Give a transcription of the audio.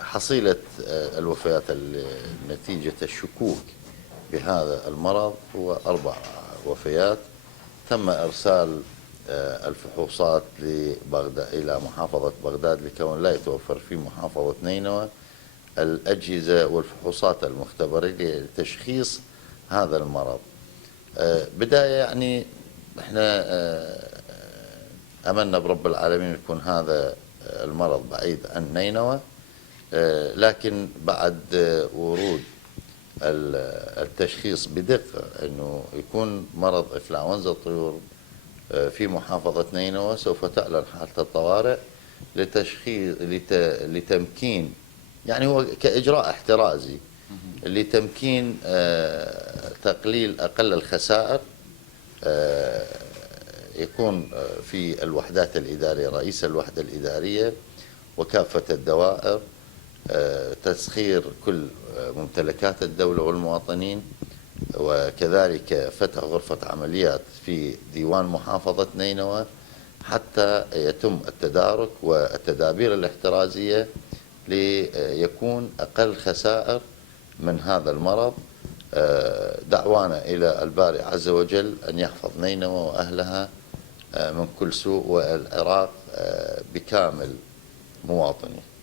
حصيلة الوفيات نتيجة الشكوك بهذا المرض هو 4 وفيات. تم إرسال الفحوصات لبغداد إلى محافظة بغداد لكون لا يتوفر في محافظة نينوى الأجهزة والفحوصات المختبرة لتشخيص هذا المرض. بداية يعني احنا أملنا برب العالمين يكون هذا المرض بعيد عن نينوى، لكن بعد ورود التشخيص بدقة أنه يكون مرض إنفلونزا الطيور في محافظة نينوى، سوف تعلن حالة الطوارئ لتشخيص لتمكين، يعني هو كإجراء احترازي لتمكين تقليل أقل الخسائر. يكون في الوحدات الإدارية رئيس الوحدة الإدارية وكافة الدوائر، تسخير كل ممتلكات الدولة والمواطنين، وكذلك فتح غرفة عمليات في ديوان محافظة نينوى حتى يتم التدارك والتدابير الاحترازية ليكون أقل خسائر من هذا المرض. دعوانا إلى الباري عز وجل أن يحفظ نينوى وأهلها من كل سوء، والعراق بكامل مواطنيه.